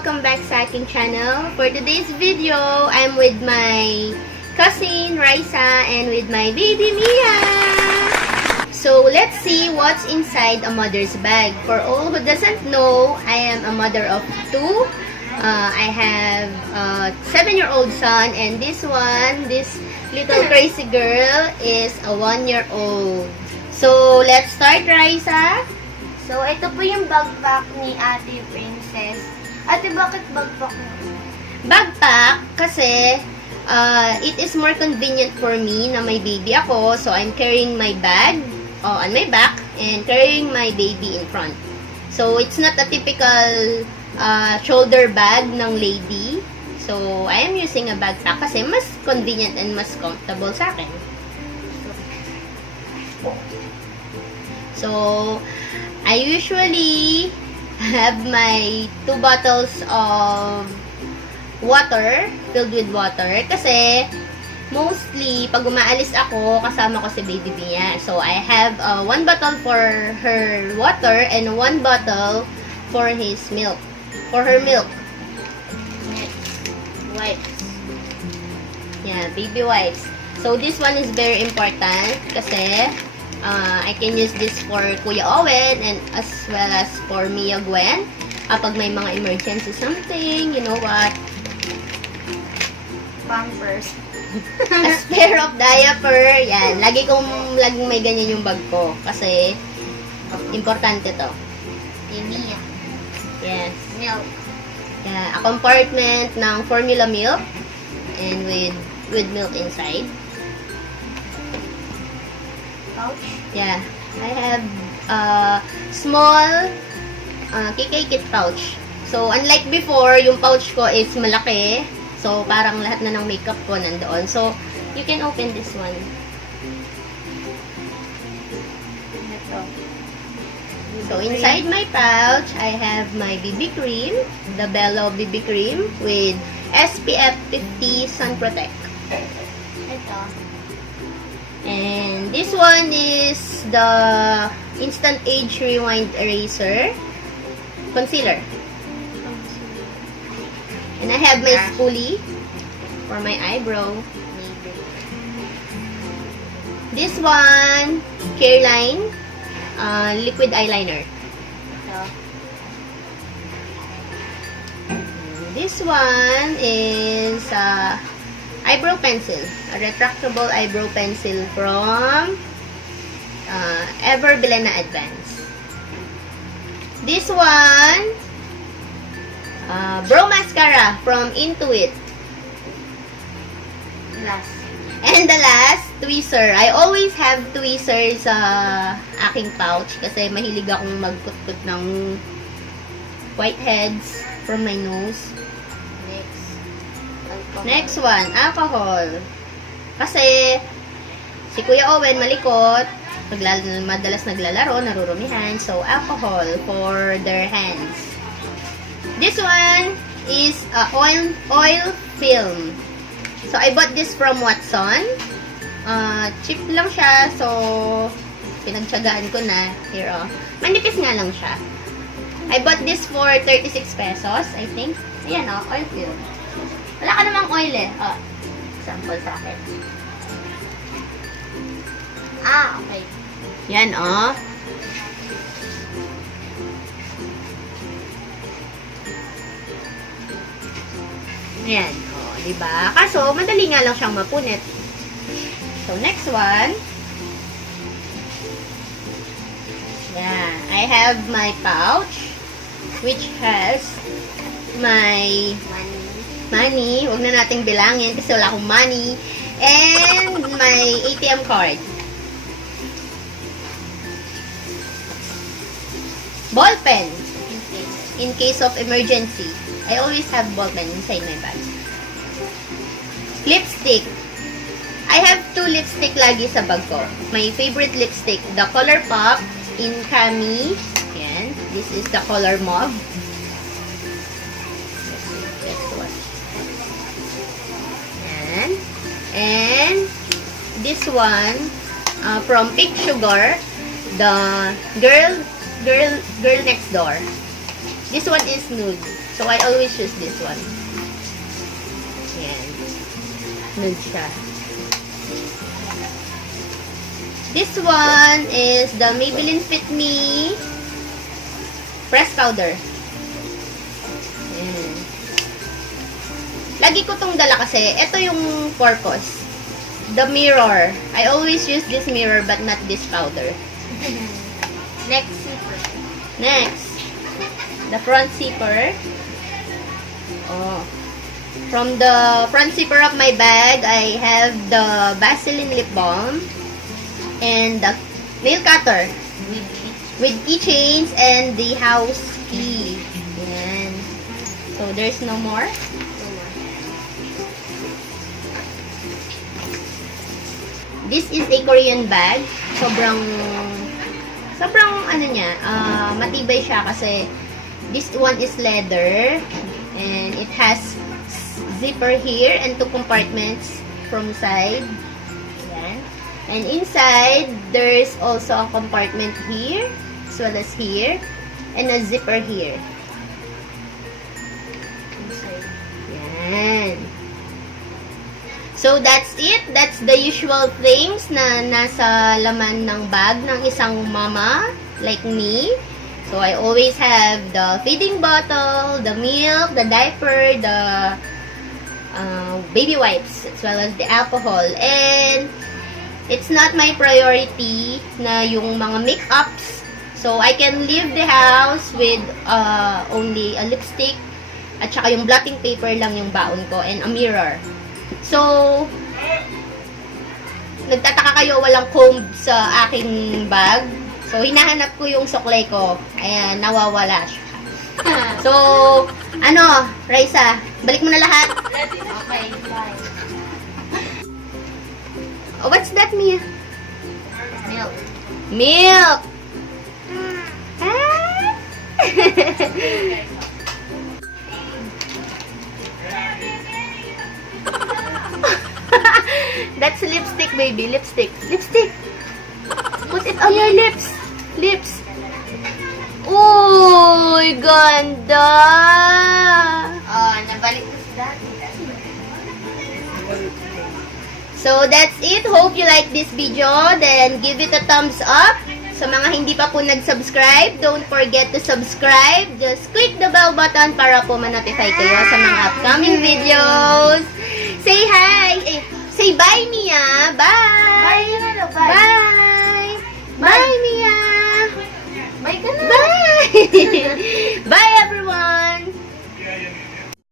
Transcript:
Welcome back sa aking channel. For today's video, I'm with my cousin, Raisa, and with my baby, Mia. So, let's see what's inside a mother's bag. For all who doesn't know, I am a mother of two. I have a 7-year-old son, and this little crazy girl is a 1-year-old. So, let's start, Raisa. So, ito po yung backpack ni Ate Princess. Ate, bakit backpack mo? Backpack kasi it is more convenient for me na may baby ako. So, I'm carrying my bag on my back and carrying my baby in front. So, it's not a typical shoulder bag ng lady. So, I am using a backpack kasi mas convenient and mas comfortable sa akin. So, I usually have my 2 bottles of water, filled with water, kasi mostly, pag umaalis ako, kasama ko si baby Mia. So, I have 1 bottle for her water and 1 bottle for his milk. For her milk. Wipes. Yeah, baby wipes. So, this one is very important kasi I can use this for Kuya Owen and as well as for Mia Gwen. Kapag may mga emergency something, you know what? Pampers. A spare of diaper. Yan. Laging may ganyan yung bag ko. Kasi, importante to. Ni Mia. Yes. Milk. Yeah, a compartment ng formula milk and with milk inside. Pouch. Yeah. I have a small KK kit pouch. So, unlike before, yung pouch ko is malaki. So, parang lahat na ng makeup ko nandoon. So, you can open this one. Ito. So, inside my pouch, I have my BB cream, the Bello BB cream with SPF 50 Sun Protect. Ito. And this one is the Instant Age Rewind Eraser Concealer. And I have my Spoolie for my eyebrow. This one, Careline liquid eyeliner. Ito. This one is Eyebrow Pencil. A retractable eyebrow pencil from Ever Bilena Advance. This one, Brow Mascara from Intuit. Last. And the last, Tweezer. I always have Tweezer sa aking pouch kasi mahilig akong magkut-kut ng whiteheads from my nose. Next one, alcohol. Kasi si Kuya Owen malikot, madalas naglalaro, narurumihan. So, alcohol for their hands. This one is oil film. So, I bought this from Watson. Cheap lang siya. So, pinagtsagaan ko na. Here, oh. Manipis nga lang siya. I bought this for 36 pesos, I think. Ayan, oh, oil film. Wala ka namang oil eh. Oh, sample sa akin. Okay. Yan, oh. Ayan, oh, diba? Kaso, madali nga lang siyang mapunit. So, next one. Yeah, I have my pouch, which has my money. Huwag na nating bilangin kasi wala akong money. And my ATM card. Ballpen. In case of emergency. I always have ballpen inside my bag. Lipstick. I have 2 lipstick lagi sa bag ko. My favorite lipstick, the Color Pop in Cami. Yan. This is the color mauve. And this one from Pink Sugar, the girl next door. This one is nude. So, I always use this one. Ayan. Nude siya. This one is the Maybelline Fit Me Press Powder. Ayan. Lagi ko tong dala kasi, ito yung purpose. The mirror. I always use this mirror but not this powder. Next zipper. Next. The front zipper. Oh. From the front zipper of my bag, I have the Vaseline lip balm and the Nailcutter with keychains and the house key. Yan. So, there's no more. This is a Korean bag. Sobrang ano niya, matibay siya kasi this one is leather and it has zipper here and 2 compartments from side. Ayan. And inside, there's also a compartment here as well as here and a zipper here. Ayan. So, that's it. That's the usual things na nasa laman ng bag ng isang mama like me. So, I always have the feeding bottle, the milk, the diaper, the baby wipes, as well as the alcohol. And, it's not my priority na yung mga makeups. So, I can leave the house with only a lipstick at saka yung blotting paper lang yung baon ko and a mirror. So, nagtataka kayo walang comb sa aking bag. So, hinahanap ko yung suklay ko. Ayan, nawawala siya. So, ano, Raisa, balik mo na lahat. Okay, bye. Oh, what's that, Mia? Milk. Milk! Ah! That's lipstick, baby. Lipstick. Lipstick! Put it on your lips. Lips. Uy, ganda! Oh, nabalik ko sa dati. So, that's it. Hope you like this video. Then, give it a thumbs up. Sa mga hindi pa po nag-subscribe, don't forget to subscribe. Just click the bell button para po ma-notify kayo sa mga upcoming videos. Say hi! Say bye, Mia! Bye! Bye na